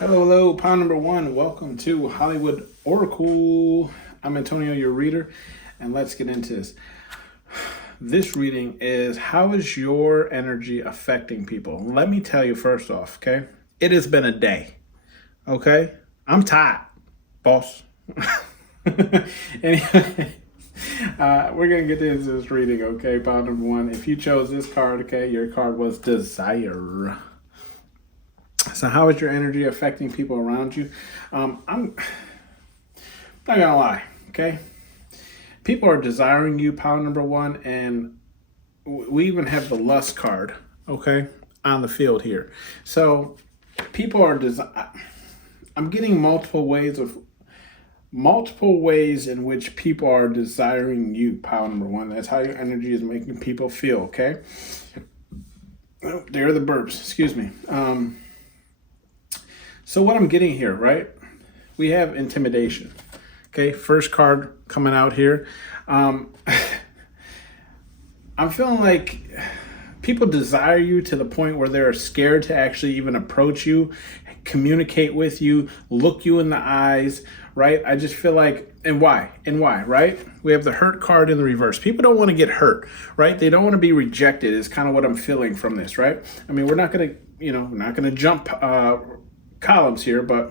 Hello, hello, pile number one. Welcome to Hollywood Oracle. I'm Antonio, your reader, and let's get into this. This reading is how is your energy affecting people? Let me tell you first off, okay? It has been a day, okay? I'm tired, boss. Anyway, we're going to get into this reading, okay? Pile number one. If you chose this card, okay, your card was Desire. So how is your energy affecting people around you? I'm not gonna lie, okay? People are desiring you, pile number one, and we even have the lust card, okay, on the field here. So people are I'm getting multiple ways in which people are desiring you, pile number one. That's how your energy is making people feel, okay? Oh, there are the burps, excuse me. So what I'm getting here, right? We have intimidation. Okay, first card coming out here. I'm feeling like people desire you to the point where they're scared to actually even approach you, communicate with you, look you in the eyes, right? I just feel like, and why, right? We have the hurt card in the reverse. People don't want to get hurt, right? They don't want to be rejected is kind of what I'm feeling from this, right? I mean, we're not going to jump columns here, but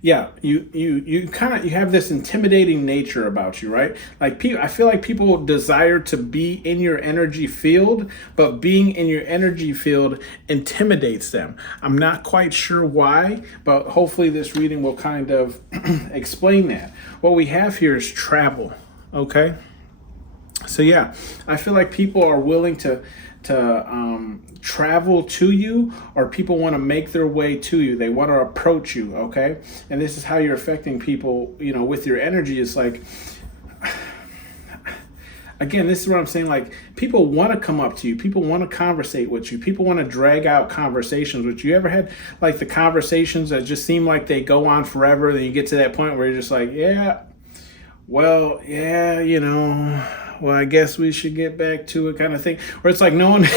yeah, you have this intimidating nature about you, right? Like I feel like people desire to be in your energy field, but being in your energy field intimidates them. I'm not quite sure why, but hopefully this reading will kind of explain that. What we have here is travel, okay? So yeah, I feel like people are willing to travel to you, or people want to make their way to you. They want to approach you, okay? And this is how you're affecting people, with your energy. It's like, again, this is what I'm saying. Like, people want to come up to you. People want to conversate with you. People want to drag out conversations with you. You ever had like the conversations that just seem like they go on forever? Then you get to that point where you're just like, yeah, well, yeah, well, I guess we should get back to it kind of thing. Where it's like no one,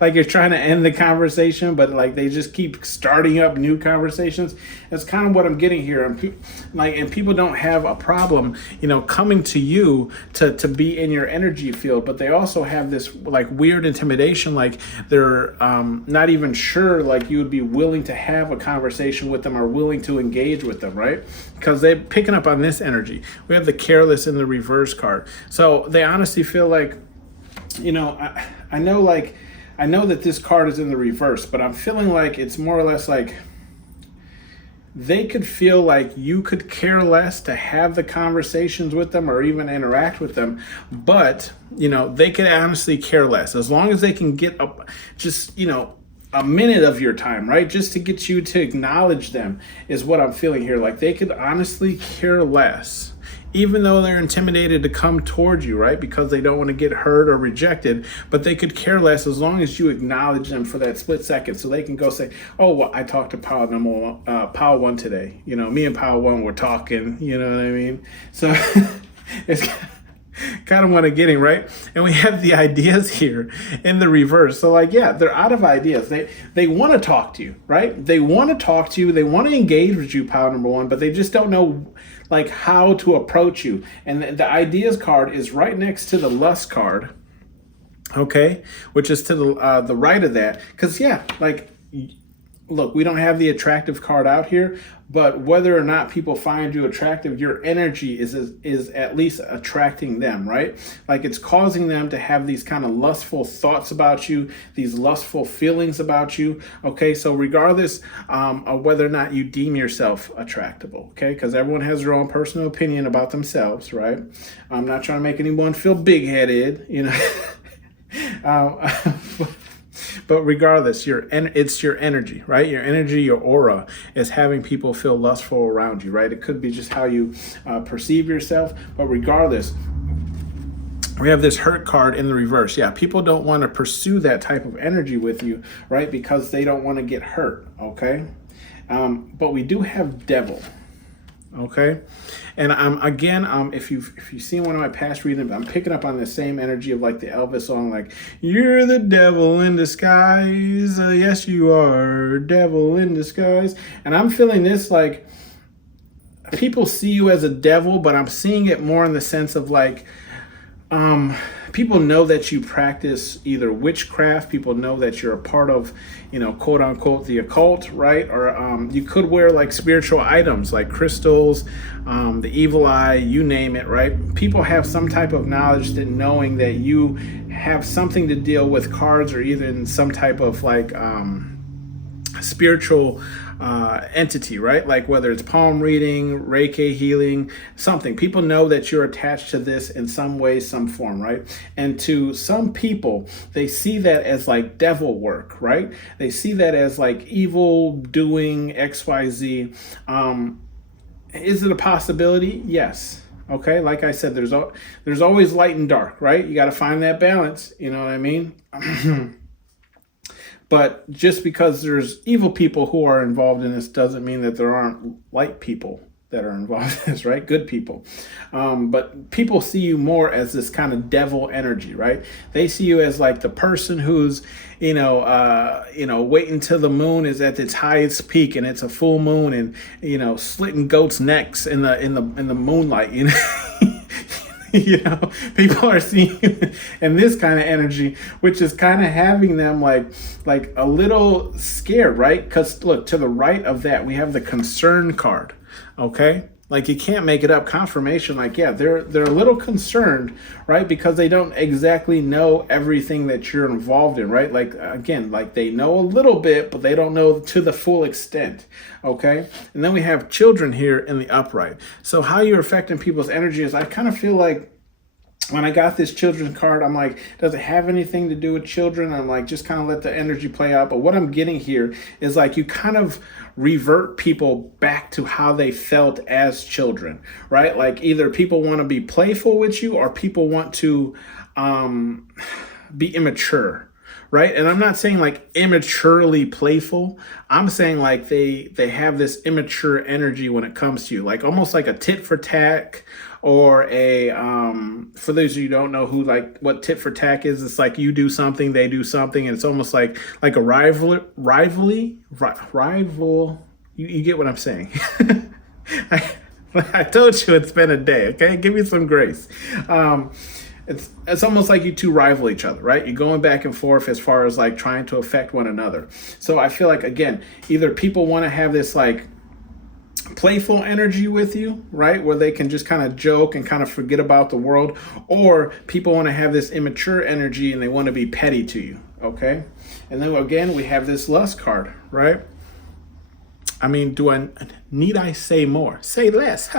like you're trying to end the conversation, but like they just keep starting up new conversations. That's kind of what I'm getting here. And people don't have a problem, coming to you to be in your energy field, but they also have this like weird intimidation, like they're not even sure like you would be willing to have a conversation with them or willing to engage with them, right? Because they're picking up on this energy. We have the careless in the reverse card. So they honestly feel like, I know that this card is in the reverse, but I'm feeling like it's more or less like they could feel like you could care less to have the conversations with them or even interact with them, but they could honestly care less as long as they can get up just a minute of your time, right? Just to get you to acknowledge them is what I'm feeling here. Like they could honestly care less, even though they're intimidated to come towards you, right? Because they don't want to get hurt or rejected, but they could care less as long as you acknowledge them for that split second, so they can go say, oh, well, I talked to Pile One today. Me and Pile One were talking, you know what I mean? So it's kind of what I'm getting, right? And we have the ideas here in the reverse. So like, yeah, they're out of ideas. They want to talk to you, right? They want to talk to you. They want to engage with you, pile number one, but they just don't know like how to approach you. And the ideas card is right next to the lust card, okay? Which is to the right of that. Because yeah, like, look, we don't have the attractive card out here, but whether or not people find you attractive, your energy is at least attracting them, right? Like it's causing them to have these kind of lustful thoughts about you, these lustful feelings about you, okay? So regardless of whether or not you deem yourself attractable, okay? Because everyone has their own personal opinion about themselves, right? I'm not trying to make anyone feel big-headed, But regardless, it's your energy, right? Your energy, your aura is having people feel lustful around you, right? It could be just how you perceive yourself, but regardless, we have this hurt card in the reverse. Yeah, people don't want to pursue that type of energy with you, right? Because they don't want to get hurt, okay? But we do have devil. Okay, and I'm again, if you've seen one of my past readings, I'm picking up on the same energy of like the Elvis song, like "You're the devil in disguise, yes you are, devil in disguise," and I'm feeling this like people see you as a devil, but I'm seeing it more in the sense of like um, people know that you practice either witchcraft. People know that you're a part of, quote unquote, the occult, right? Or you could wear like spiritual items like crystals, the evil eye, you name it, right? People have some type of knowledge that knowing that you have something to deal with cards or even some type of like spiritual entity, right? Like whether it's palm reading, Reiki healing, something. People know that you're attached to this in some way, some form, right? And to some people, they see that as like devil work, right? They see that as like evil doing XYZ. Is it a possibility? Yes. Okay, like I said, there's always light and dark, right? You got to find that balance. You know what I mean? But just because there's evil people who are involved in this doesn't mean that there aren't light people that are involved in this, right? Good people. But people see you more as this kind of devil energy, right? They see you as like the person who's, waiting till the moon is at its highest peak and it's a full moon and, slitting goats' necks in the moonlight, People are seeing and this kind of energy, which is kind of having them like a little scared, right? Because look, to the right of that we have the concern card. Okay, like you can't make it up. Confirmation, like, yeah, they're a little concerned, right? Because they don't exactly know everything that you're involved in, right? Like again, like they know a little bit, but they don't know to the full extent. Okay, and then we have children here in the upright. So how you're affecting people's energy is, I kind of feel like when I got this children's card, I'm like, does it have anything to do with children? I'm like, just kind of let the energy play out. But what I'm getting here is like you kind of revert people back to how they felt as children, right? Like either people want to be playful with you or people want to be immature, right? And I'm not saying like immaturely playful. I'm saying like they have this immature energy when it comes to you, like almost like a tit for tat, or a for those of you who don't know who like what tit for tat is, it's like you do something, they do something, and it's almost like a rival. You get what I'm saying? I, I told you it's been a day. Okay, give me some grace. It's almost like you two rival each other, right? You're going back and forth as far as like trying to affect one another. So I feel like again, either people want to have this like playful energy with you, right? Where they can just kind of joke and kind of forget about the world, or people want to have this immature energy and they want to be petty to you, okay? And then again, we have this lust card, right? I mean, need I say more? Say less.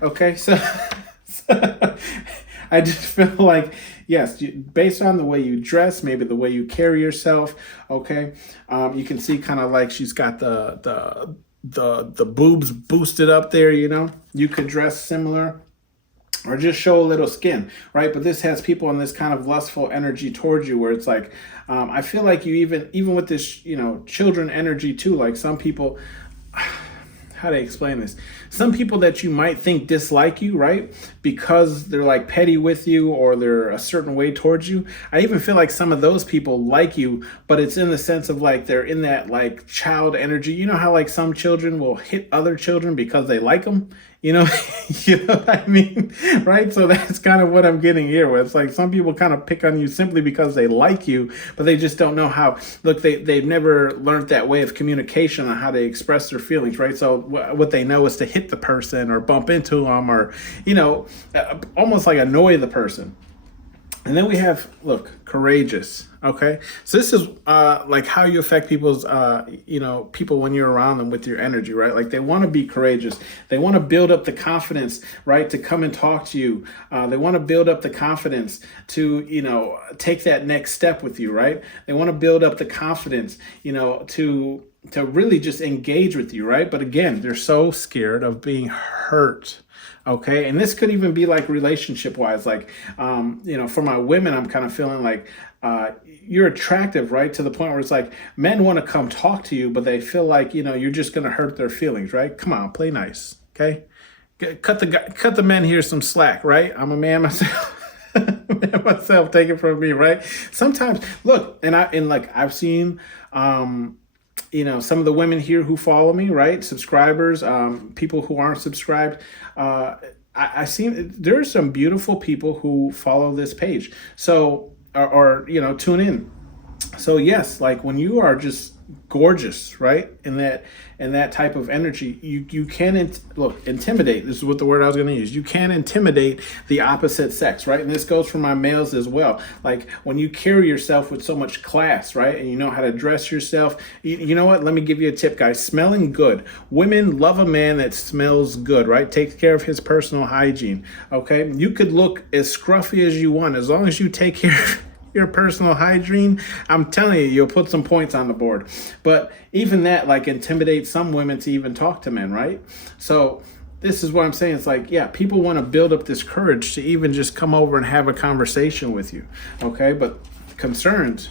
Okay, so I just feel like, yes, based on the way you dress, maybe the way you carry yourself, okay, you can see kind of like she's got the boobs boosted up there, you could dress similar or just show a little skin, right? But this has people in this kind of lustful energy towards you where it's like, I feel like you even with this, children energy too, like some people, how to explain this? Some people that you might think dislike you, right? Because they're like petty with you or they're a certain way towards you. I even feel like some of those people like you, but it's in the sense of like they're in that like child energy. You know how like some children will hit other children because they like them? You know, you know what I mean? Right? So that's kind of what I'm getting here, where it's like some people kind of pick on you simply because they like you, but they just don't know how. Look, they've never learned that way of communication on how to express their feelings, right? So what they know is to hit the person or bump into them or, almost like annoy the person. And then we have, look, courageous. Okay, so this is like how you affect people's, people when you're around them with your energy, right? Like they want to be courageous. They want to build up the confidence, right, to come and talk to you. They want to build up the confidence to, take that next step with you, right? They want to build up the confidence, to really just engage with you, right? But again, they're so scared of being hurt. Okay, and this could even be like relationship wise, like for my women, I'm kind of feeling like you're attractive, right, to the point where it's like men want to come talk to you, but they feel like you're just going to hurt their feelings, right? Come on, play nice. Okay, cut the men here some slack, right? I'm a man myself. Myself, take it from me, right? Sometimes, look, and like I've seen, some of the women here who follow me, right? Subscribers, people who aren't subscribed. I see there's some beautiful people who follow this page, so or tune in. So yes, like when you are just gorgeous, right? In that type of energy, you can intimidate. This is what the word I was going to use. You can intimidate the opposite sex, right? And this goes for my males as well. Like when you carry yourself with so much class, right? And you know how to dress yourself. You know what? Let me give you a tip, guys. Smelling good. Women love a man that smells good, right? Takes care of his personal hygiene. Okay, you could look as scruffy as you want as long as you take care your personal hygiene. I'm telling you, you'll put some points on the board. But even that like intimidates some women to even talk to men, right? So this is what I'm saying. It's like, yeah, people want to build up this courage to even just come over and have a conversation with you. Okay, but concerns,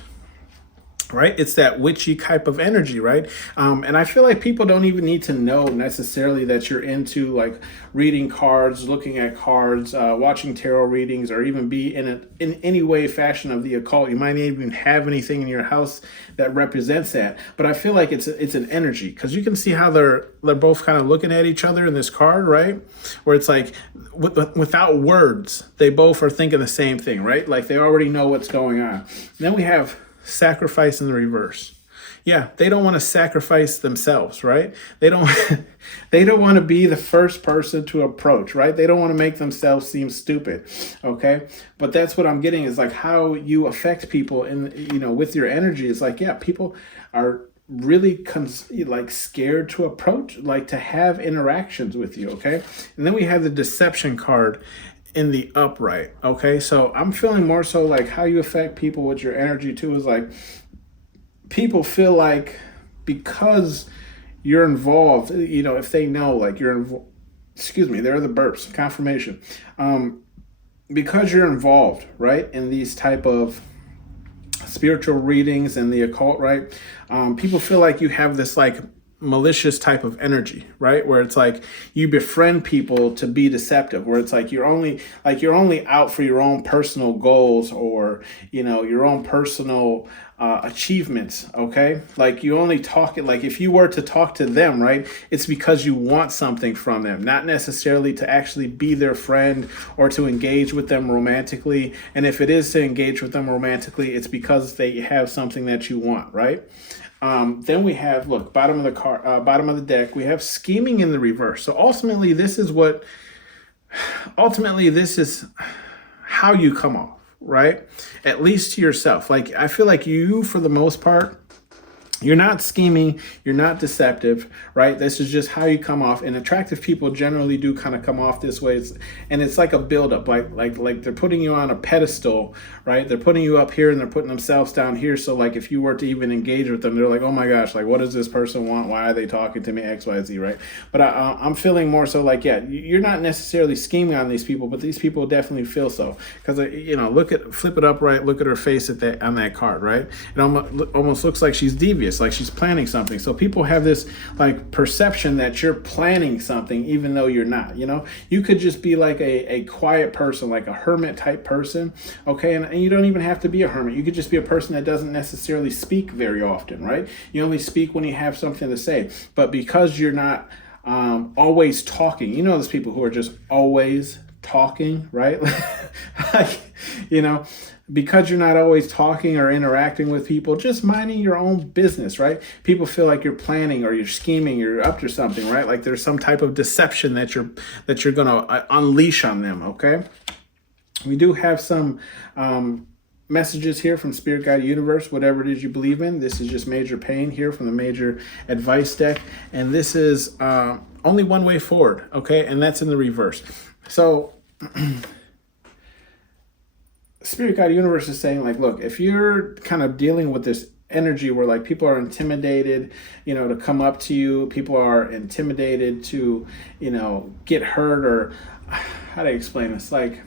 right? It's that witchy type of energy, right? And I feel like people don't even need to know necessarily that you're into like reading cards, looking at cards, watching tarot readings, or even be in any way, fashion of the occult. You might not even have anything in your house that represents that. But I feel like it's an energy, because you can see how they're both kind of looking at each other in this card, right? Where it's like without words, they both are thinking the same thing, right? Like they already know what's going on. And then we have sacrifice in the reverse. Yeah, they don't want to sacrifice themselves, right? They don't they don't want to be the first person to approach, right? They don't want to make themselves seem stupid. Okay? But that's what I'm getting, is like how you affect people in with your energy. It's like, yeah, people are really like scared to approach, like to have interactions with you, okay? And then we have the deception card in the upright. Okay, so I'm feeling more so like how you affect people with your energy too is like people feel like because you're involved, if they know like you're involved, there are the burps, confirmation, because you're involved, right, in these type of spiritual readings and the occult, right, people feel like you have this like malicious type of energy, right? Where it's like you befriend people to be deceptive, where it's like you're only out for your own personal goals, or your own personal achievements. Okay, like you only talk it, like if you were to talk to them, right, it's because you want something from them, not necessarily to actually be their friend or to engage with them romantically. And if it is to engage with them romantically, it's because they have something that you want, right? Then we have, look, bottom of the deck, we have scheming in the reverse. So ultimately, this is how you come off, right? At least to yourself. Like, I feel like you, for the most part, you're not scheming, you're not deceptive, right? This is just how you come off. And attractive people generally do kind of come off this way. It's like a buildup, like they're putting you on a pedestal, right? They're putting you up here and they're putting themselves down here. So like if you were to even engage with them, they're like, oh my gosh, like what does this person want? Why are they talking to me? X, Y, Z, right? But I'm feeling more so like, yeah, you're not necessarily scheming on these people, but these people definitely feel so. Because flip it upright, look at her face on that card, right? It almost looks like she's devious, like she's planning something. So people have this like perception that you're planning something even though you're not. You could just be like a quiet person, like a hermit type person, okay? And you don't even have to be a hermit. You could just be a person that doesn't necessarily speak very often, right? You only speak when you have something to say. But because you're not always talking, there's people who are just always talking, right? like, because you're not always talking or interacting with people, just minding your own business, right? People feel like you're planning or you're scheming, you're up to something, right? Like there's some type of deception that you're going to unleash on them, okay? We do have some messages here from Spirit Guide Universe, whatever it is you believe in. This is just Major Pain here from the Major Advice deck. And this is only one way forward, okay? And that's in the reverse. So Spirit Guide Universe is saying, like, look, if you're kind of dealing with this energy where like people are intimidated, to come up to you, people are intimidated to, get hurt, or how do I explain this? Like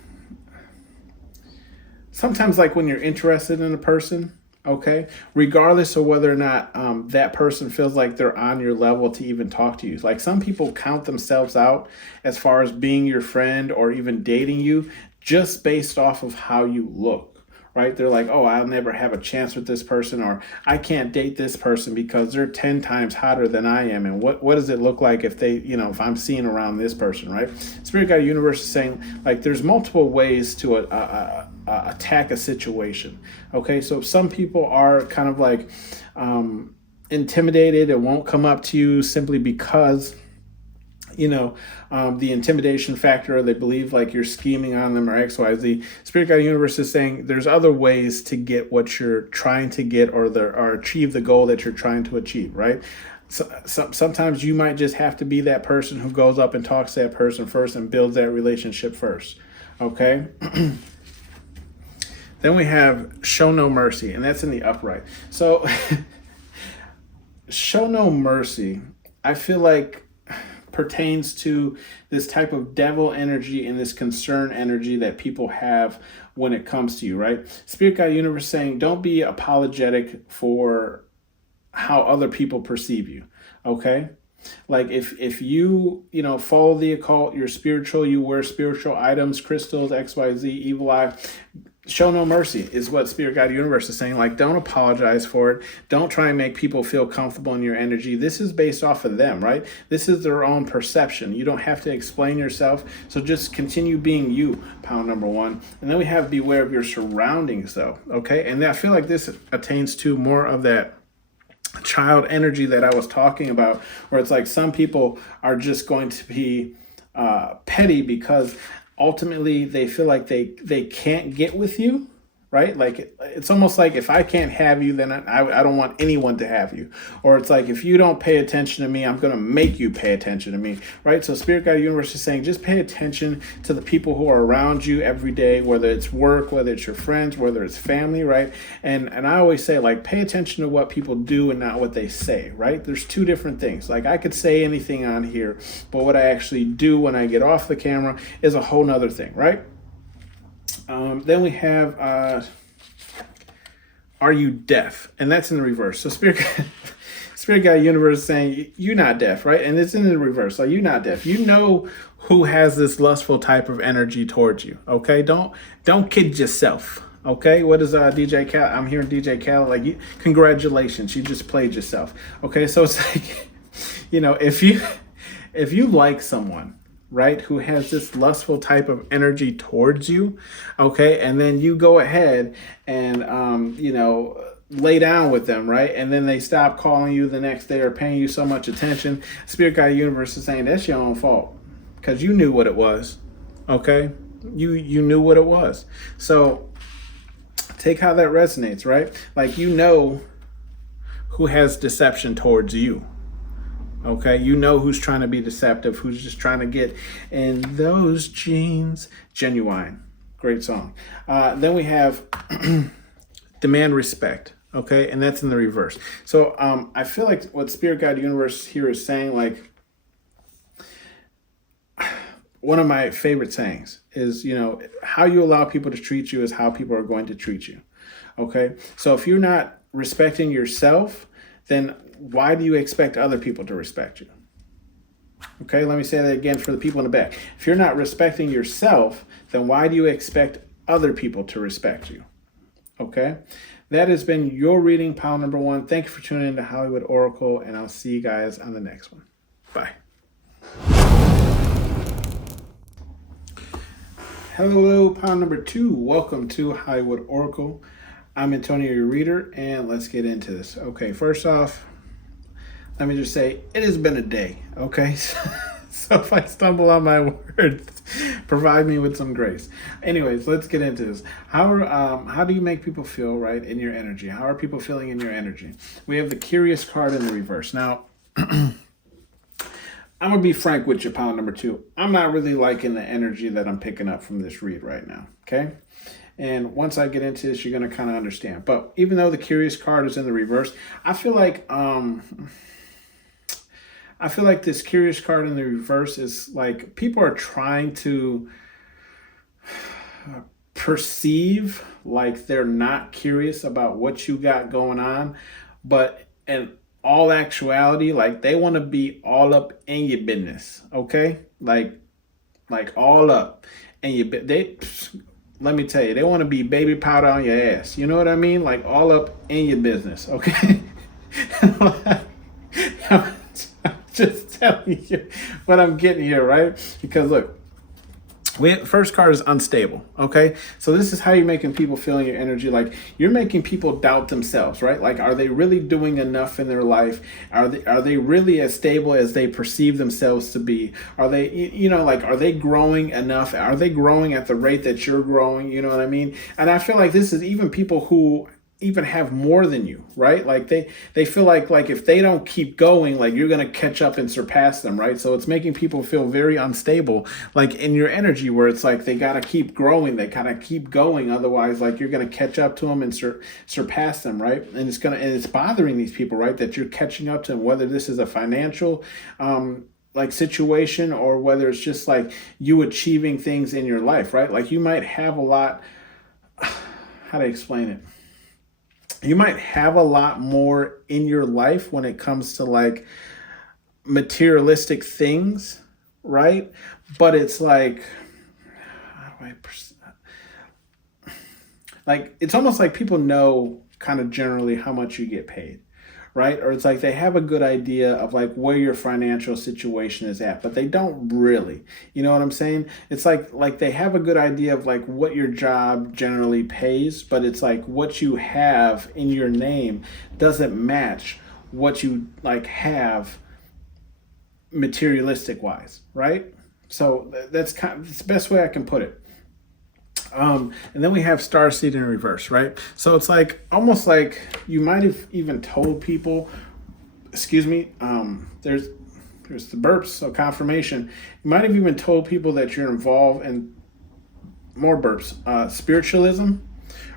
sometimes like when you're interested in a person, Okay, regardless of whether or not that person feels like they're on your level to even talk to you. Like some people count themselves out as far as being your friend or even dating you just based off of how you look. Right? They're like, oh, I'll never have a chance with this person, or I can't date this person because they're 10 times hotter than I am. And what does it look like if they, if I'm seeing around this person, right? Spirit Guide Universe is saying, like, there's multiple ways to attack a situation. Okay, so some people are kind of like intimidated and won't come up to you simply because the intimidation factor, or they believe like you're scheming on them or XYZ. Spirit Guide Universe is saying there's other ways to get what you're trying to get, or achieve the goal that you're trying to achieve, right? So, sometimes you might just have to be that person who goes up and talks to that person first and builds that relationship first. Okay. Then we have show no mercy, and that's in the upright. So show no mercy, I feel like, pertains to this type of devil energy and this concern energy that people have when it comes to you, right? Spirit Guide Universe saying, don't be apologetic for how other people perceive you. Okay. Like if you follow the occult, you're spiritual, you wear spiritual items, crystals, XYZ, evil eye, show no mercy is what Spirit Guide Universe is saying. Like, don't apologize for it. Don't try and make people feel comfortable in your energy. This is based off of them, right? This is their own perception. You don't have to explain yourself. So just continue being you, pound number one. And then we have beware of your surroundings, though. Okay. And I feel like this attains to more of that child energy that I was talking about, where it's like some people are just going to be petty because ultimately they feel like they can't get with you, right? Like it's almost like if I can't have you, then I don't want anyone to have you. Or it's like if you don't pay attention to me, I'm going to make you pay attention to me, right? So Spirit Guide Universe is saying just pay attention to the people who are around you every day, whether it's work, whether it's your friends, whether it's family, right? And I always say, like, pay attention to what people do and not what they say, right? There's two different things. Like I could say anything on here, but what I actually do when I get off the camera is a whole nother thing, right? Then we have, are you deaf? And that's in the reverse. So Spirit Guide Universe is saying, you're not deaf, right? And it's in the reverse. So you're not deaf. You know who has this lustful type of energy towards you, okay? Don't kid yourself, okay? What is DJ Cal? I'm hearing DJ Cal, like, congratulations, you just played yourself, okay? So it's like, if you like someone, right, who has this lustful type of energy towards you, okay, and then you go ahead and lay down with them, right, and then they stop calling you the next day or paying you so much attention, Spirit Guide Universe is saying that's your own fault because you knew what it was, okay? You knew what it was. So take how that resonates, right? Like, who has deception towards you. Okay, who's trying to be deceptive, who's just trying to get in those jeans. Genuine. Great song. Then we have demand respect. Okay, and that's in the reverse. So I feel like what Spirit Guide Universe here is saying, like, one of my favorite sayings is, how you allow people to treat you is how people are going to treat you. Okay, so if you're not respecting yourself, then why do you expect other people to respect you? Okay, let me say that again for the people in the back. If you're not respecting yourself, then why do you expect other people to respect you? Okay, that has been your reading, pile number one. Thank you for tuning in to Hollywood Oracle, and I'll see you guys on the next one. Bye. Hello, pile number two. Welcome to Hollywood Oracle. I'm Antonio, your reader, and let's get into this. Okay, first off, let me just say, it has been a day, okay? So if I stumble on my words, provide me with some grace. Anyways, let's get into this. How do you make people feel, right, in your energy? How are people feeling in your energy? We have the Curious card in the reverse. Now, I'm going to be frank with you, pile number two. I'm not really liking the energy that I'm picking up from this read right now, okay? And once I get into this, you're going to kind of understand. But even though the Curious card is in the reverse, I feel like this Curious card in the reverse is like people are trying to perceive like they're not curious about what you got going on, but in all actuality, like they want to be all up in your business, okay? Like all up, and they let me tell you, they want to be baby powder on your ass. You know what I mean? Like all up in your business, okay? I'm just telling you what I'm getting here, right? Because look, first card is unstable. Okay, so this is how you're making people feel in your energy. Like you're making people doubt themselves, right? Like, are they really doing enough in their life? Are they really as stable as they perceive themselves to be? Are they, like, are they growing enough? Are they growing at the rate that you're growing? You know what I mean? And I feel like this is even people who even have more than you, right? Like they feel like if they don't keep going, like you're going to catch up and surpass them, right? So it's making people feel very unstable, like in your energy, where it's like they got to keep growing, they kind of keep going, otherwise like you're going to catch up to them and surpass them, right? And it's bothering these people, right, that you're catching up to them, whether this is a financial like situation, or whether it's just like you achieving things in your life, right? Like you might have a lot, how to explain it? You might have a lot more in your life when it comes to like materialistic things, right? But it's like, how do like, it's almost like people know kind of generally how much you get paid, right? Or it's like they have a good idea of like where your financial situation is at, but they don't really. You know what I'm saying? It's like they have a good idea of like what your job generally pays, but it's like what you have in your name doesn't match what you like have materialistic wise, right? So that's that's the best way I can put it. And then we have starseed in reverse, right? So it's like almost like you might have even told people, excuse me, there's the burps, so confirmation. You might have even told people that you're involved in more burps, spiritualism,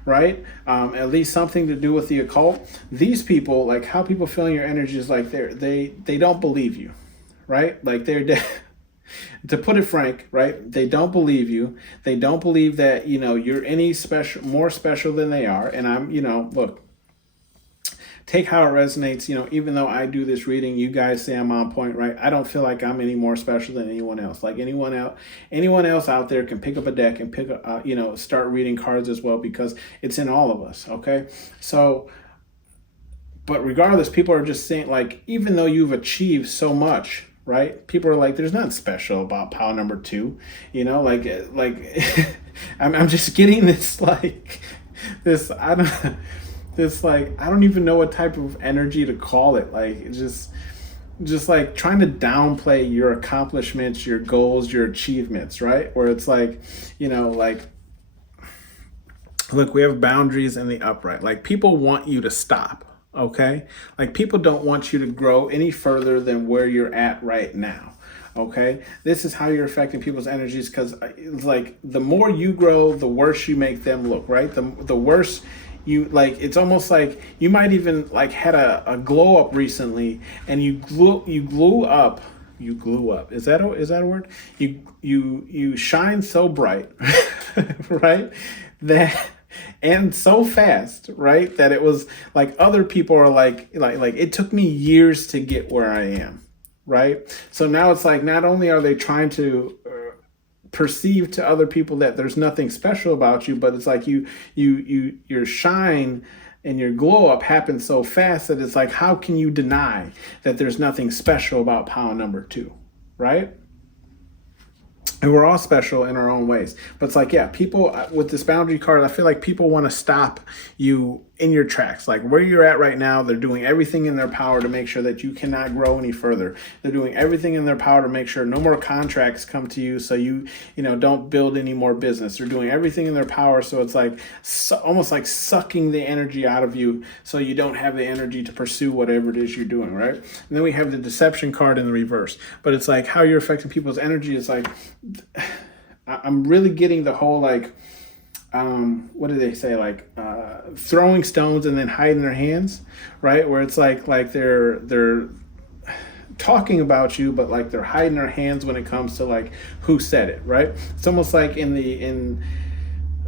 right? At least something to do with the occult. These people, like how people feel in your energy is like they don't believe you, right? Like they're to put it frank, right? They don't believe you. They don't believe that, you're any more special than they are. And I'm, look, take how it resonates. Even though I do this reading, you guys say I'm on point, right? I don't feel like I'm any more special than anyone else. Like anyone else out there can pick up a deck and start reading cards as well, because it's in all of us. Okay. So, but regardless, people are just saying, like, even though you've achieved so much, right? People are like, there's nothing special about pile number 2, like I'm just getting this like this I don't even know what type of energy to call it. Like just like trying to downplay your accomplishments, your goals, your achievements, right? Where it's like, like, look, we have boundaries in the upright. Like people want you to stop. Okay, like people don't want you to grow any further than where you're at right now. Okay, this is how you're affecting people's energies, because it's like the more you grow, the worse you make them look, right? The worse you, like, it's almost like you might even like had a glow up recently, and you glue up. Is that a word? You shine so bright, right? That. And so fast, right? That it was like other people are like it took me years to get where I am, right? So now it's like not only are they trying to perceive to other people that there's nothing special about you, but it's like your shine and your glow up happens so fast that it's like, how can you deny that there's nothing special about pile number 2, right? And we're all special in our own ways. But it's like, yeah, people with this boundary card, I feel like people want to stop you in your tracks. Like where you're at right now, they're doing everything in their power to make sure that you cannot grow any further. They're doing everything in their power to make sure no more contracts come to you, so you don't build any more business. They're doing everything in their power, so it's like almost like sucking the energy out of you, so you don't have the energy to pursue whatever it is you're doing, right? And then we have the deception card in the reverse. But it's like how you're affecting people's energy is like, I'm really getting the whole like, what do they say? Like throwing stones and then hiding their hands, right? Where it's like they're talking about you, but like they're hiding their hands when it comes to like who said it, right? It's almost like in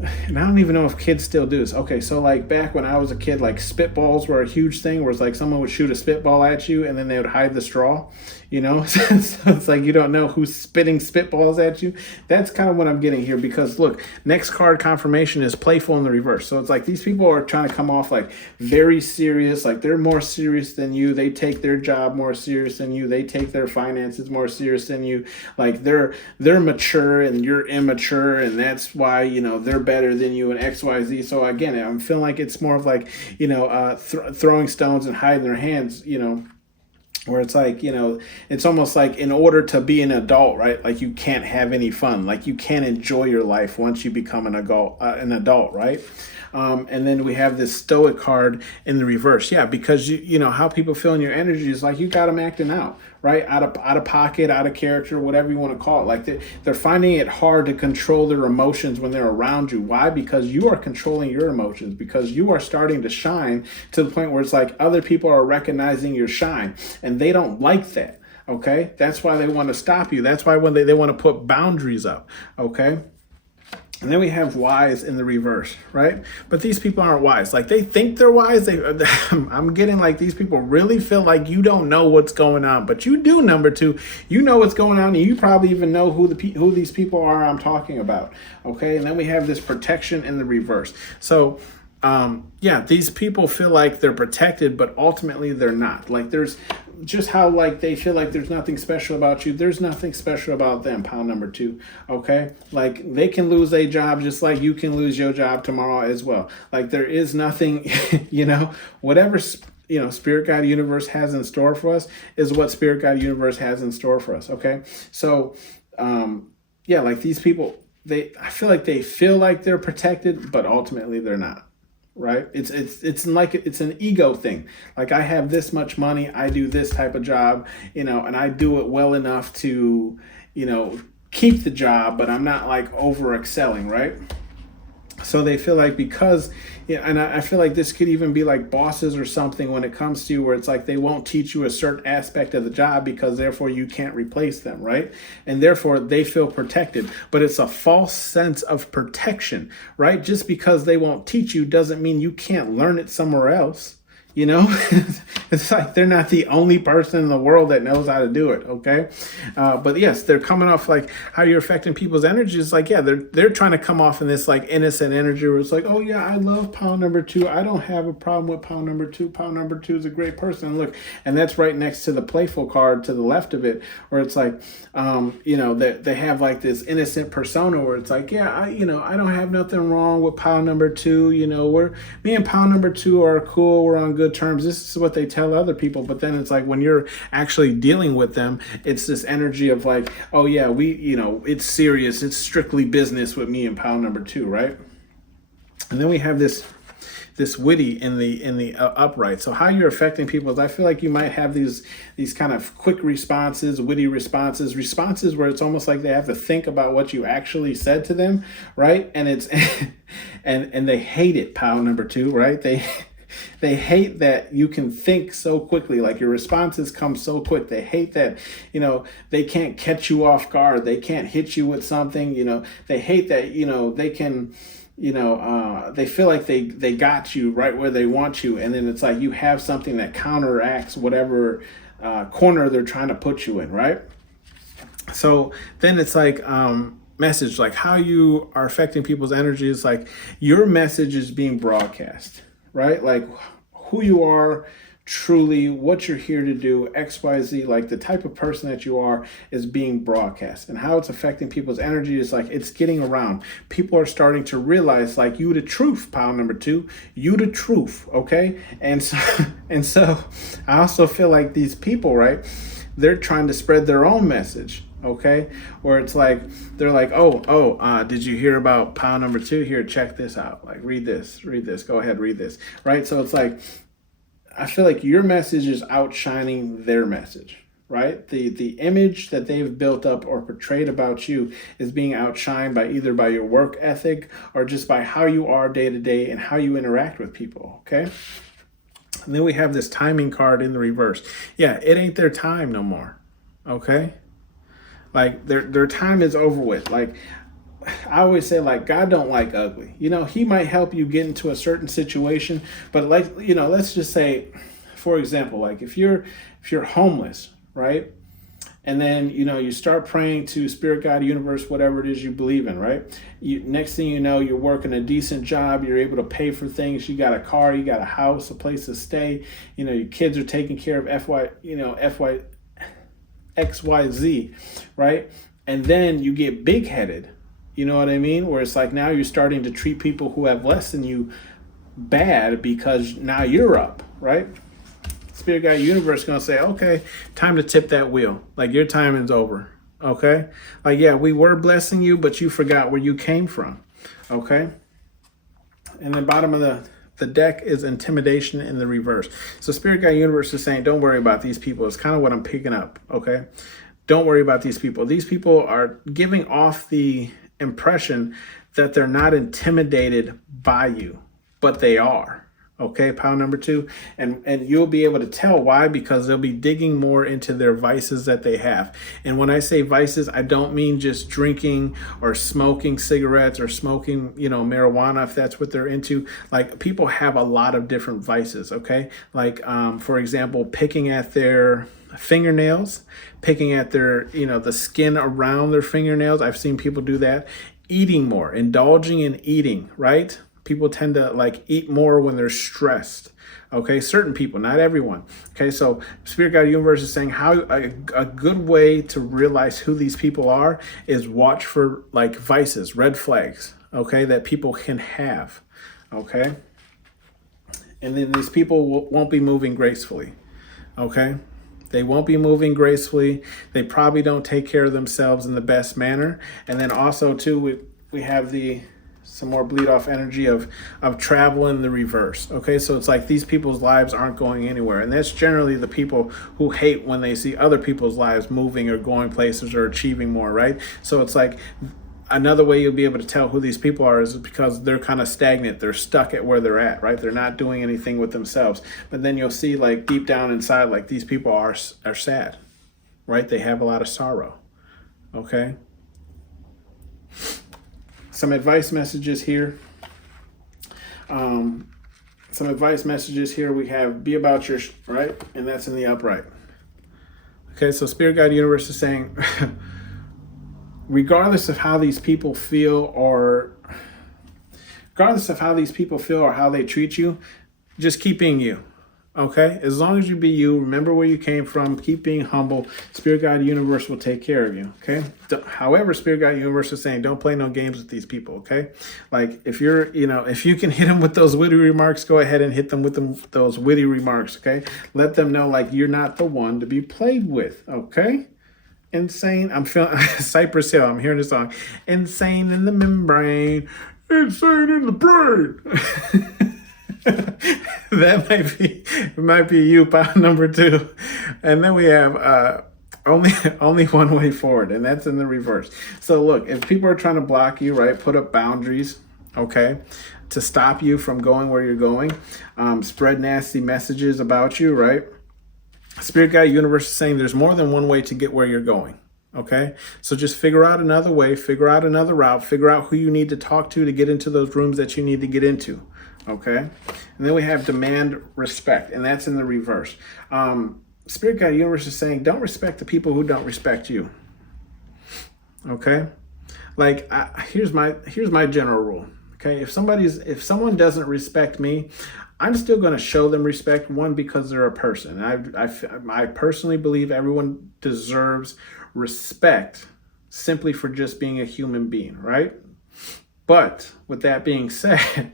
and I don't even know if kids still do this. Okay, so like back when I was a kid, like spitballs were a huge thing, where it's like someone would shoot a spitball at you and then they would hide the straw, you know? So it's like you don't know who's spitting spitballs at you. That's kind of what I'm getting here, because look, next card confirmation is playful in the reverse. So it's like these people are trying to come off like very serious, like they're more serious than you. They take their job more serious than you. They take their finances more serious than you. Like they're mature and you're immature, and that's why, you know, they're better than you and XYZ. So again, I'm feeling like it's more of like, you know, throwing stones and hiding their hands, you know, where it's like, you know, it's almost like in order to be an adult, right? Like you can't have any fun, like you can't enjoy your life once you become an adult, right? And then we have this stoic card in the reverse. Yeah, because you know how people feel in your energy is like you got them acting out, right? Out of pocket, out of character, whatever you want to call it. Like they're finding it hard to control their emotions when they're around you. Why? Because you are controlling your emotions, because you are starting to shine to the point where it's like other people are recognizing your shine, and they don't like that. Okay, that's why they want to stop you. That's why when they want to put boundaries up. Okay. And then we have wise in the reverse, right? But these people aren't wise. Like they think they're wise. I'm getting like these people really feel like you don't know what's going on, but you do. Number two, you know what's going on, and you probably even know who these people are I'm talking about. Okay, and then we have this protection in the reverse. So yeah, these people feel like they're protected, but ultimately they're not. Like there's just how like they feel like there's nothing special about you. There's nothing special about them. Pound number two. Okay, like they can lose a job just like you can lose your job tomorrow as well. Like there is nothing, you know, whatever you know Spirit Guide Universe has in store for us is what Spirit Guide Universe has in store for us. Okay, so yeah, like these people, I feel like they feel like they're protected, but ultimately they're not. Right? It's like it's an ego thing. Like I have this much money, I do this type of job, you know, and I do it well enough to, you know, keep the job, but I'm not like over excelling, right? So they feel like because, yeah, and I feel like this could even be like bosses or something when it comes to where it's like they won't teach you a certain aspect of the job because therefore you can't replace them, right? And therefore they feel protected. But it's a false sense of protection, right? Just because they won't teach you doesn't mean you can't learn it somewhere else. You know, it's like they're not the only person in the world that knows how to do it. Okay. But yes, they're coming off like how you're affecting people's energy. It's like, yeah, they're trying to come off in this like innocent energy where it's like, oh yeah, I love pound number two. I don't have a problem with pound number two. Pound number two is a great person. And look, and that's right next to the playful card to the left of it, where it's like, you know, they have like this innocent persona where it's like, yeah, I don't have nothing wrong with pound number two. You know, me and pound number two are cool. We're on good terms. This is what they tell other people, but then it's like when you're actually dealing with them, it's this energy of like, oh yeah, it's serious, it's strictly business with me and pound number two, right? And then we have this witty in the upright. So how you're affecting people is I feel like you might have these kind of quick responses, witty responses where it's almost like they have to think about what you actually said to them, right? And it's and they hate it, pound number two, right? They hate that you can think so quickly, like your responses come so quick. They hate that, you know, they can't catch you off guard. They can't hit you with something, you know. They hate that, you know, they can, you know, they feel like they got you right where they want you. And then it's like you have something that counteracts whatever corner they're trying to put you in, right? So then it's like, message, like how you are affecting people's energy is like your message is being broadcast. Right? Like who you are, truly, what you're here to do, XYZ, like the type of person that you are is being broadcast. And how it's affecting people's energy is like it's getting around. People are starting to realize like you the truth, pound number two, you the truth, okay? And so I also feel like these people, right, they're trying to spread their own message. Okay, where it's like they're like, did you hear about pound number two? Here, check this out. Like, read this. Go ahead, read this. Right. So it's like I feel like your message is outshining their message. Right. The image that they've built up or portrayed about you is being outshined by either by your work ethic or just by how you are day to day and how you interact with people. Okay. And then we have this timing card in the reverse. Yeah, it ain't their time no more. Okay. Like their time is over with. Like I always say, like, God don't like ugly. He might help you get into a certain situation, but, like, let's just say, for example, like if you're homeless, right? And then, you start praying to Spirit, God, universe, whatever it is you believe in, right? Next thing you know, you're working a decent job. You're able to pay for things. You got a car, you got a house, a place to stay. Your kids are taken care of, XYZ, right? And then you get big headed. You know what I mean? Where it's like now you're starting to treat people who have less than you bad because now you're up, right? Spirit Guide Universe going to say, okay, time to tip that wheel. Like, your timing's over. Okay? Like, yeah, we were blessing you, but you forgot where you came from. Okay? And the bottom of the deck is intimidation in the reverse. So Spirit Guide Universe is saying, don't worry about these people. It's kind of what I'm picking up. Okay? Don't worry about these people. These people are giving off the impression that they're not intimidated by you, but they are. Okay, pile number 2. And you'll be able to tell why, because they'll be digging more into their vices that they have. And when I say vices, I don't mean just drinking or smoking cigarettes or smoking, marijuana, if that's what they're into. Like, people have a lot of different vices, okay? Like, for example, picking at their fingernails, picking at their, the skin around their fingernails. I've seen people do that. Eating more, indulging in eating, right? People tend to like eat more when they're stressed. Okay, certain people, not everyone. Okay, so Spirit Guide Universe is saying how a good way to realize who these people are is watch for like vices, red flags, okay, that people can have. Okay, and then these people won't be moving gracefully. Okay, they won't be moving gracefully. They probably don't take care of themselves in the best manner. And then also too, we have some more bleed off energy of travel in the reverse. Okay, so it's like these people's lives aren't going anywhere, and that's generally the people who hate when they see other people's lives moving or going places or achieving more, right? So it's like another way you'll be able to tell who these people are is because they're kind of stagnant. They're stuck at where they're at, right? They're not doing anything with themselves. But then you'll see, like, deep down inside, like, these people are sad, right? They have a lot of sorrow. Okay. Some advice messages here. Some advice messages here. We have be about your, right? And that's in the upright. Okay, so Spirit Guide Universe is saying, regardless of how these people feel or how they treat you, just keep being you. Okay, as long as you be you, remember where you came from, keep being humble. Spirit Guide Universe will take care of you. Okay. However, Spirit Guide Universe is saying don't play no games with these people. Okay, like if you can hit them with those witty remarks, go ahead and hit them with those witty remarks. Okay, let them know like you're not the one to be played with. Okay. Insane. I'm feeling Cypress Hill. I'm hearing this song. Insane in the membrane, insane in the brain. That might be you, pile number 2. And then we have only one way forward, and that's in the reverse. So look, if people are trying to block you, right, put up boundaries, okay, to stop you from going where you're going, spread nasty messages about you, right? Spirit Guide Universe is saying there's more than one way to get where you're going. Okay, so just figure out another way, figure out another route, figure out who you need to talk to get into those rooms that you need to get into. Okay, and then we have demand respect, and that's in the reverse. Spirit Guide Universe is saying don't respect the people who don't respect you. Okay, like here's my general rule. Okay, if someone doesn't respect me, I'm still going to show them respect. One, because they're a person. I personally believe everyone deserves respect simply for just being a human being, right? But with that being said,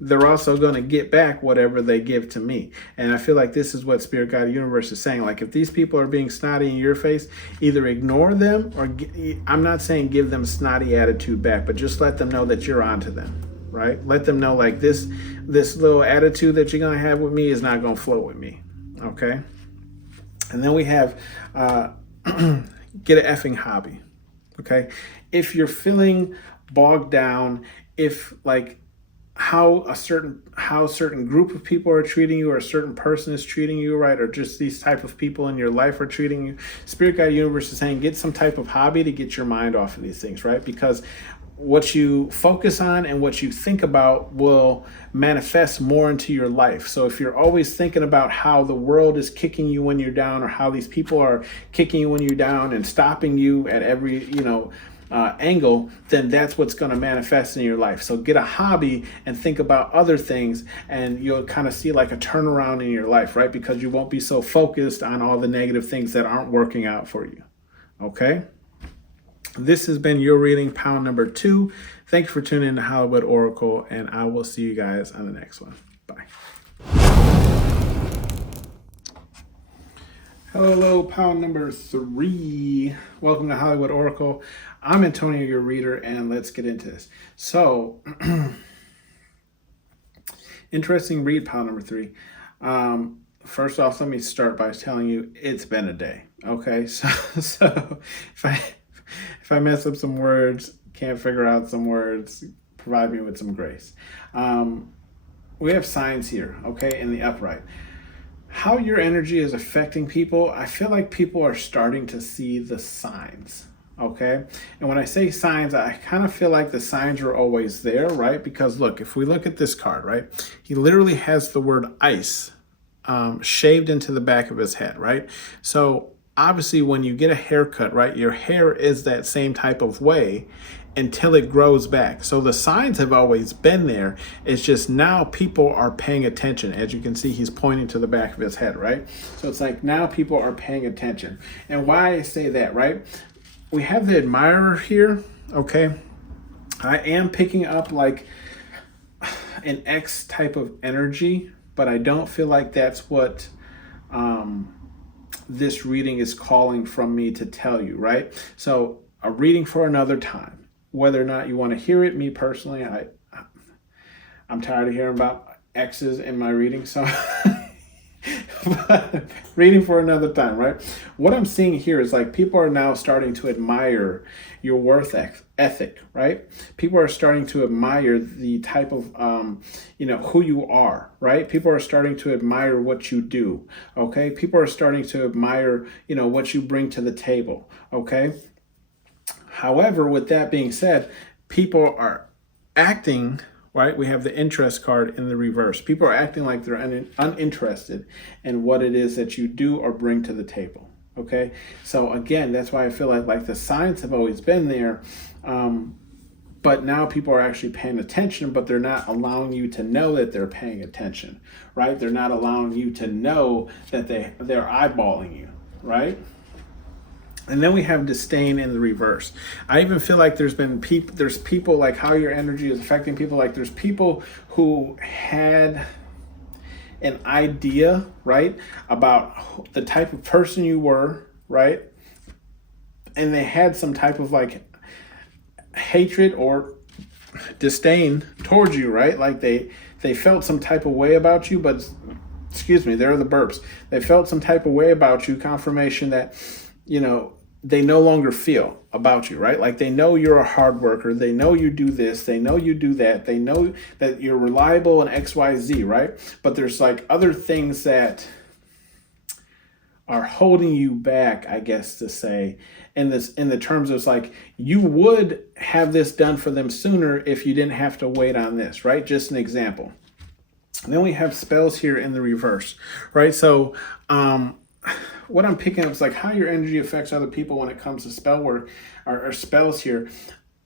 they're also going to get back whatever they give to me. And I feel like this is what Spirit Guide Universe is saying. Like if these people are being snotty in your face, either ignore them or I'm not saying give them snotty attitude back, but just let them know that you're onto them. Right? Let them know like this little attitude that you're going to have with me is not going to flow with me. Okay? And then we have get an effing hobby. Okay? If you're feeling bogged down, if like how a certain group of people are treating you, or a certain person is treating you, right? Or just these type of people in your life are treating you. Spirit Guide Universe is saying get some type of hobby to get your mind off of these things, right? Because what you focus on and what you think about will manifest more into your life. So if you're always thinking about how the world is kicking you when you're down, or how these people are kicking you when you're down and stopping you at every, angle, then that's what's going to manifest in your life. So get a hobby and think about other things, and you'll kind of see like a turnaround in your life, right? Because you won't be so focused on all the negative things that aren't working out for you. Okay? This has been your reading, pound number 2. Thank you for tuning in to Hollywood Oracle, and I will see you guys on the next one. Bye. Hello, pound number 3. Welcome to Hollywood Oracle. I'm Antonio, your reader, and let's get into this. So, interesting read, pound number 3. First off, let me start by telling you it's been a day. Okay, so if I mess up some words, can't figure out some words, provide me with some grace. We have signs here, okay, in the upright. How your energy is affecting people, I feel like people are starting to see the signs, okay? And when I say signs, I kind of feel like the signs are always there, right? Because look, if we look at this card, right, he literally has the word ice shaved into the back of his head, right? So obviously when you get a haircut, right, your hair is that same type of way until it grows back. So the signs have always been there. It's just now people are paying attention. As you can see, he's pointing to the back of his head, right? So it's like now people are paying attention. And why I say that, right? We have the admirer here, okay? I am picking up like an X type of energy, but I don't feel like that's what this reading is calling from me to tell you, right? So a reading for another time. Whether or not you want to hear it, me personally, I'm tired of hearing about X's in my reading, so but reading for another time, right? What I'm seeing here is like people are now starting to admire your worth ethic, right? People are starting to admire the type of, who you are, right? People are starting to admire what you do, okay? People are starting to admire, what you bring to the table, okay? However, with that being said, people are acting, right? We have the interest card in the reverse. People are acting like they're uninterested in what it is that you do or bring to the table, okay? So again, that's why I feel like the signs have always been there, but now people are actually paying attention, but they're not allowing you to know that they're paying attention, right? They're not allowing you to know that they're eyeballing you, right? And then we have disdain in the reverse. I even feel like there's people like how your energy is affecting people. Like there's people who had an idea, right, about the type of person you were, right? And they had some type of like hatred or disdain towards you, right? Like they felt some type of way about you, but excuse me, there are the burps. They felt some type of way about you, confirmation that, they no longer feel about you, right? Like they know you're a hard worker. They know you do this. They know you do that. They know that you're reliable and XYZ, right? But there's like other things that are holding you back, I guess to say, in the terms of like, you would have this done for them sooner if you didn't have to wait on this, right? Just an example. And then we have spells here in the reverse, right? So, what I'm picking up is like how your energy affects other people when it comes to spell work or spells here.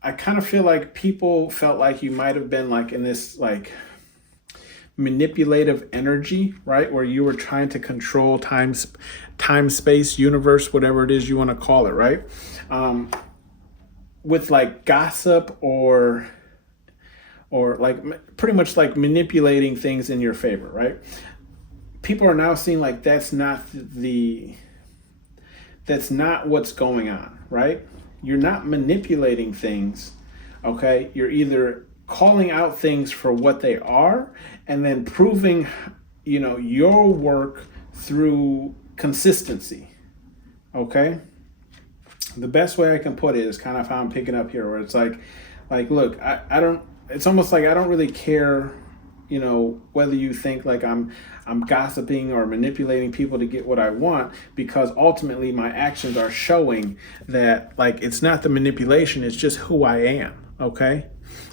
I kind of feel like people felt like you might have been like in this like manipulative energy, right? Where you were trying to control time, space, universe, whatever it is you want to call it, right? With like gossip or like pretty much like manipulating things in your favor, right? People are now seeing like that's not what's going on, right? You're not manipulating things, okay? You're either calling out things for what they are and then proving, your work through consistency, okay? The best way I can put it is kind of how I'm picking up here, where it's like, look, I don't, it's almost like I don't really care, whether you think like I'm gossiping or manipulating people to get what I want, because ultimately my actions are showing that like it's not the manipulation, it's just who I am. Okay.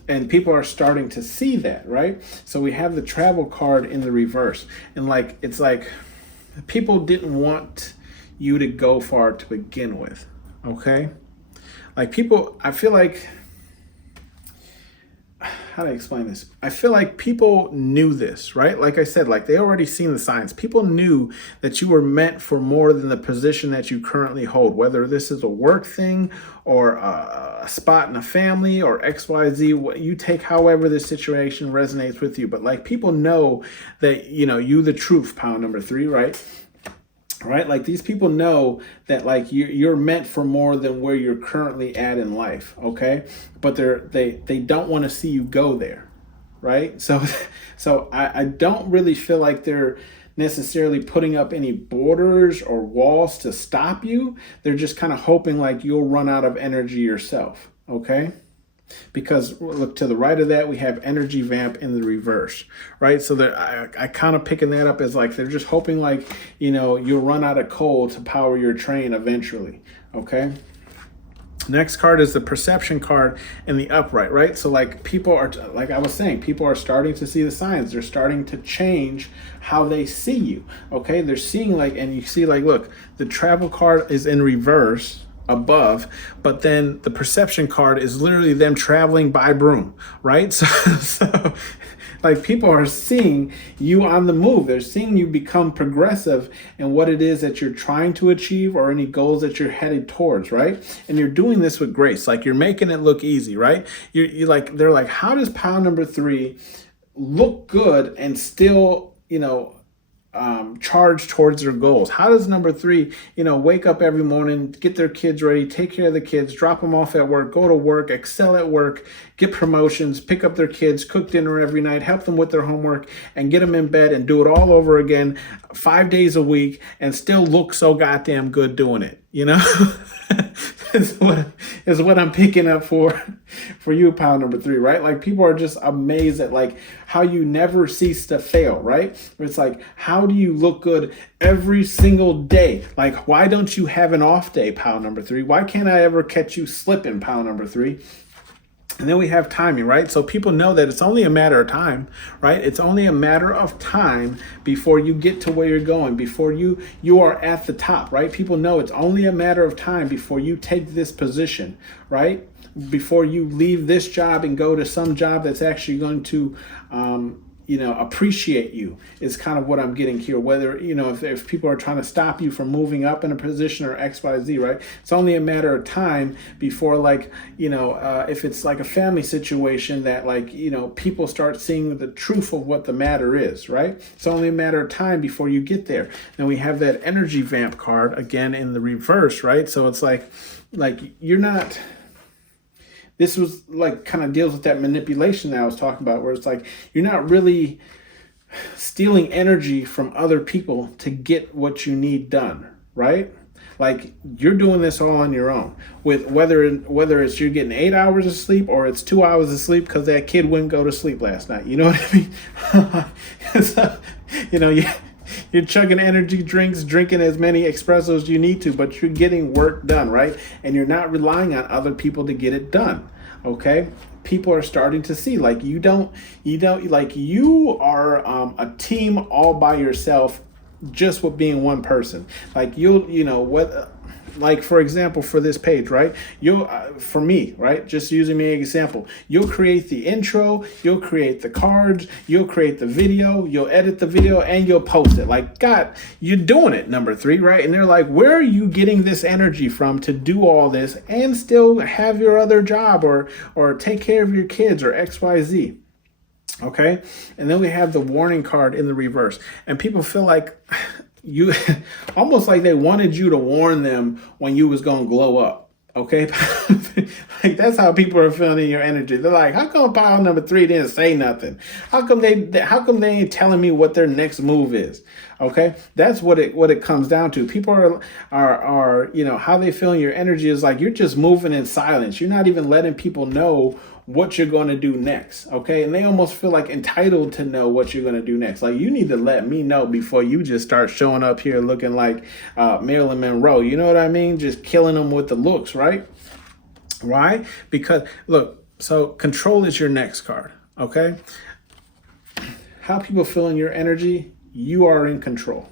And people are starting to see that, right? So we have the travel card in the reverse, and like it's like people didn't want you to go far to begin with. Okay. Like people, I feel like, how do I explain this? I feel like people knew this, right? Like I said, like they already seen the signs. People knew that you were meant for more than the position that you currently hold, whether this is a work thing or a spot in a family or XYZ, what you take, however the situation resonates with you. But like people know that, you the truth, pound number 3, right? Right, like these people know that like you're meant for more than where you're currently at in life. Okay, but they don't want to see you go there, right? So I don't really feel like they're necessarily putting up any borders or walls to stop you. They're just kind of hoping like you'll run out of energy yourself. Okay. Because look, to the right of that, we have energy vamp in the reverse, right? So I kind of picking that up as like they're just hoping like, you'll run out of coal to power your train eventually. Okay. Next card is the perception card in the upright, right? So like people are, like I was saying, people are starting to see the signs. They're starting to change how they see you. Okay. They're seeing like, and you see like, look, the travel card is in reverse above, but then the perception card is literally them traveling by broom, right? So like people are seeing you on the move. They're seeing you become progressive in what it is that you're trying to achieve or any goals that you're headed towards, right? And you're doing this with grace. Like you're making it look easy, right? You're like, they're like, how does pound number 3 look good and still, charge towards their goals? How does number 3, wake up every morning, get their kids ready, take care of the kids, drop them off at work, go to work, excel at work, get promotions, pick up their kids, cook dinner every night, help them with their homework, and get them in bed and do it all over again 5 days a week and still look so goddamn good doing it, is what I'm picking up for you, pound number 3, right? Like people are just amazed at like how you never cease to fail, right? It's like, how do you look good every single day? Like, why don't you have an off day, pound number 3? Why can't I ever catch you slipping, pound number 3? And then we have timing, right? So people know that it's only a matter of time, right? It's only a matter of time before you get to where you're going, before you are at the top, right? People know it's only a matter of time before you take this position, right? Before you leave this job and go to some job that's actually going to, appreciate you, is kind of what I'm getting here. Whether, if people are trying to stop you from moving up in a position or XYZ, right? It's only a matter of time before like, if it's like a family situation that like, people start seeing the truth of what the matter is, right? It's only a matter of time before you get there. Then we have that energy vamp card again in the reverse, right? So it's like you're not... This was like kind of deals with that manipulation that I was talking about, where it's like you're not really stealing energy from other people to get what you need done, right? Like you're doing this all on your own, with whether it's you're getting 8 hours of sleep or it's 2 hours of sleep because that kid wouldn't go to sleep last night. You know what I mean? So, you're chugging energy drinks, drinking as many espressos as you need to, but you're getting work done, right? And you're not relying on other people to get it done. Okay? People are starting to see like you are a team all by yourself, just with being one person. Like like for example, for this page, right? For me, right? Just using me as an example, you'll create the intro, you'll create the cards, you'll create the video, you'll edit the video, and you'll post it. Like, God, you're doing it, number 3, right? And they're like, where are you getting this energy from to do all this and still have your other job or take care of your kids or XYZ? Okay. And then we have the warning card in the reverse, and people feel like you almost like they wanted you to warn them when you was going to glow up. Okay. Like that's how people are feeling in your energy. They're like, how come pile number 3 didn't say nothing? How come they ain't telling me what their next move is? Okay, that's what it comes down to. People are how they feel in your energy is like you're just moving in silence. You're not even letting people know what you're going to do next. Okay, and they almost feel like entitled to know what you're going to do next. Like you need to let me know before you just start showing up here looking like Marilyn Monroe. You know what I mean? Just killing them with the looks, right? Why? Because look, so control is your next card. Okay, how people feel in your energy, you are in control.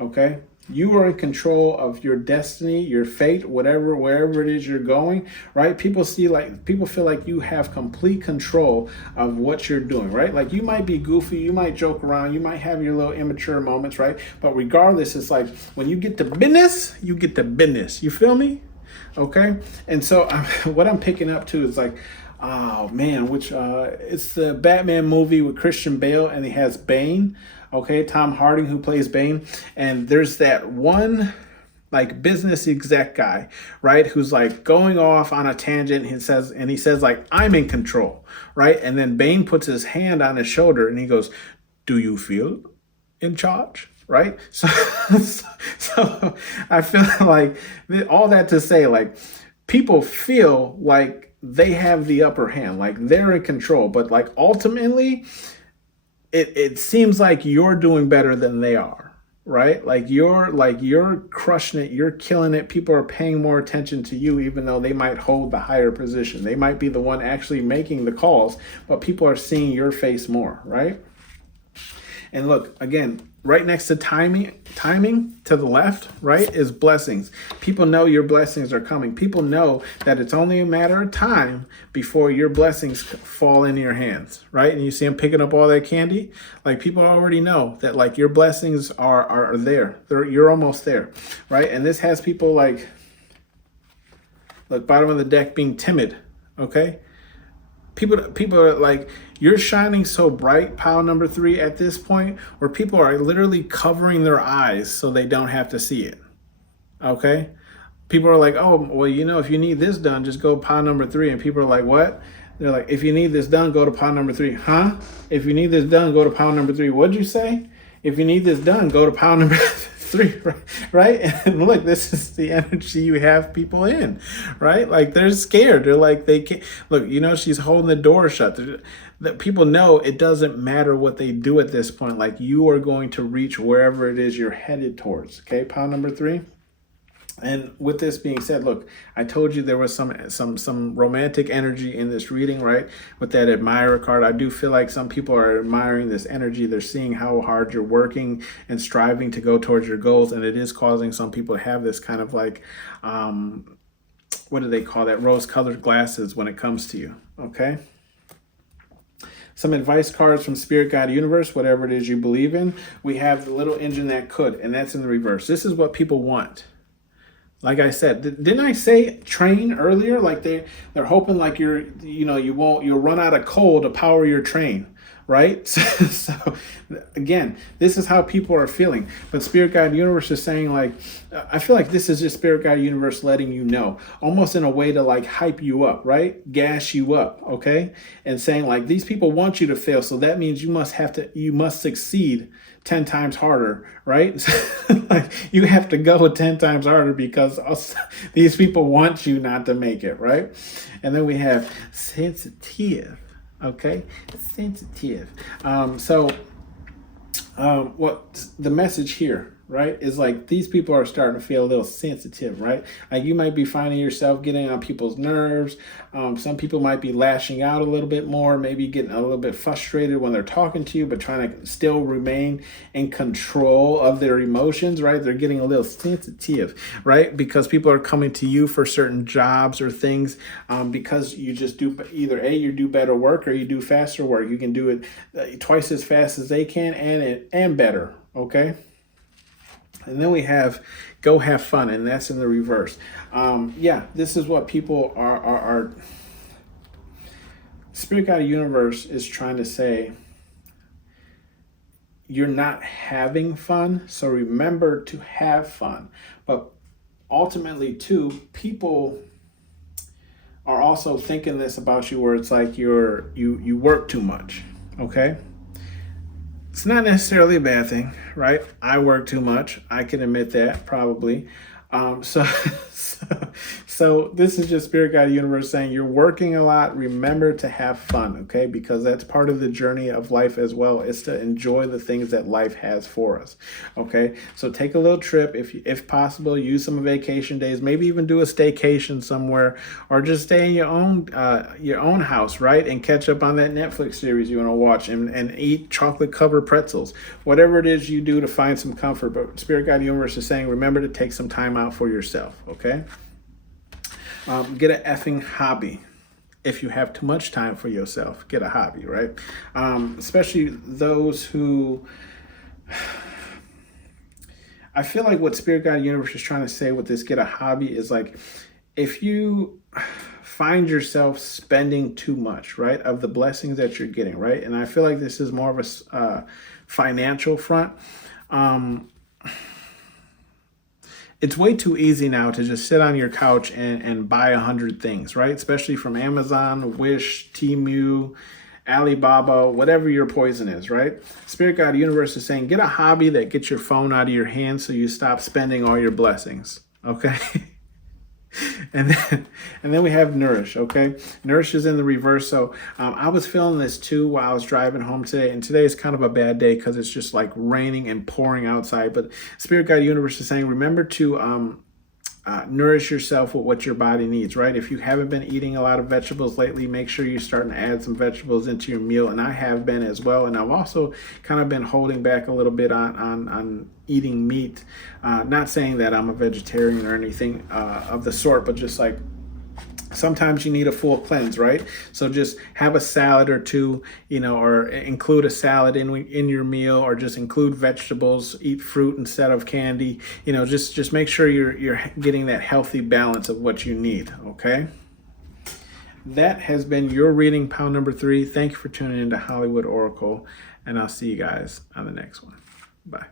Okay, you are in control of your destiny, your fate, wherever it is you're going, right? People feel like you have complete control of what you're doing, right? Like you might be goofy, you might joke around, you might have your little immature moments, right? But regardless, it's like when you get to business, you get to business. You feel me? Okay, and so what I'm picking up to is like, oh man, which it's the Batman movie with Christian Bale, and he has Bane. Okay, Tom Hardy who plays Bane, and there's that one like business exec guy, right, who's like going off on a tangent. He says like, I'm in control, right? And then Bane puts his hand on his shoulder and he goes, "Do you feel in charge?" Right? So I feel like all that to say, like people feel like they have the upper hand, like they're in control, but like ultimately it seems like you're doing better than they are, right? Like you're crushing it, you're killing it. People are paying more attention to you, even though they might hold the higher position. They might be the one actually making the calls, but people are seeing your face more, right? And look, again, right next to timing to the left, right, is blessings. People know your blessings are coming. People know that it's only a matter of time before your blessings fall into your hands, right? And you see them picking up all that candy. Like people already know that like your blessings are there. You're almost there, right? And this has people like, look, bottom of the deck being timid, okay? People are like, you're shining so bright, pile number 3, at this point where people are literally covering their eyes so they don't have to see it. Okay? People are like, oh, well, if you need this done, just go pile number 3. And people are like, what? They're like, if you need this done, go to pile number 3. Huh? If you need this done, go to pile number 3. What'd you say? If you need this done, go to pile number 3, right? And look, this is the energy you have people in, right? Like they're scared. They're like, they can't look, she's holding the door shut. That people know it doesn't matter what they do at this point. Like you are going to reach wherever it is you're headed towards. Okay, pile number 3. And with this being said, look, I told you there was some romantic energy in this reading, right? With that admirer card, I do feel like some people are admiring this energy. They're seeing how hard you're working and striving to go towards your goals, and it is causing some people to have this kind of like, what do they call that? Rose-colored glasses when it comes to you. Okay. Some advice cards from Spirit Guide Universe, whatever it is you believe in. We have the little engine that could, and that's in the reverse. This is what people want. Like I said, didn't I say train earlier? Like they're hoping like you'll run out of coal to power your train, right? So again, this is how people are feeling. But Spirit Guide Universe is saying like, I feel like this is just Spirit Guide Universe letting you know, almost in a way to like hype you up, right? Gas you up, okay? And saying like, these people want you to fail, so that means you must succeed 10 times harder, right? Like you have to go 10 times harder because these people want you not to make it, right? And then we have sensitive, okay? Sensitive. What the message here, right, is like these people are starting to feel a little sensitive, right? Like you might be finding yourself getting on people's nerves. Some people might be lashing out a little bit more, maybe getting a little bit frustrated when they're talking to you, but trying to still remain in control of their emotions, right? They're getting a little sensitive, right? Because people are coming to you for certain jobs or things because you just do either you do better work or you do faster work. You can do it twice as fast as they can and better, okay? And then we have go have fun, and that's in the reverse. This is what people are Spirit Guide Universe is trying to say. You're not having fun, so remember to have fun. But ultimately, too, people are also thinking this about you, where it's like you work too much, okay? It's not necessarily a bad thing, right? I work too much. I can admit that, probably. So, so this is just Spirit Guide Universe saying you're working a lot. Remember to have fun, okay? Because that's part of the journey of life as well. Is to enjoy the things that life has for us, okay? So take a little trip if possible. Use some vacation days. Maybe even do a staycation somewhere, or just stay in your own house, right? And catch up on that Netflix series you want to watch, and eat chocolate covered pretzels. Whatever it is you do to find some comfort. But Spirit Guide Universe is saying remember to take some time out for yourself, okay? Get an effing hobby. If you have too much time for yourself, get a hobby, right? Especially those who, I feel like what Spirit Guide Universe is trying to say with this get a hobby is like, if you find yourself spending too much, right, of the blessings that you're getting, right? And I feel like this is more of a financial front. It's way too easy now to just sit on your couch and buy 100 things, right? Especially from Amazon, Wish, Temu, Alibaba, whatever your poison is, right? Spirit Guide Universe is saying get a hobby that gets your phone out of your hands so you stop spending all your blessings, okay? And then we have Nourish, okay? Nourish is in the reverse. So I was feeling this too while I was driving home today. And today is kind of a bad day because it's just like raining and pouring outside. But Spirit Guide Universe is saying, remember to nourish yourself with what your body needs, right? If you haven't been eating a lot of vegetables lately, make sure you're starting to add some vegetables into your meal. And I have been as well. And I've also kind of been holding back a little bit on eating meat. Not saying that I'm a vegetarian or anything of the sort, but just like sometimes you need a full cleanse, right? So just have a salad or two, or include a salad in your meal, or just include vegetables, eat fruit instead of candy. Just make sure you're getting that healthy balance of what you need, okay? That has been your reading, pile number 3. Thank you for tuning into Hollywood Oracle, and I'll see you guys on the next one. Bye.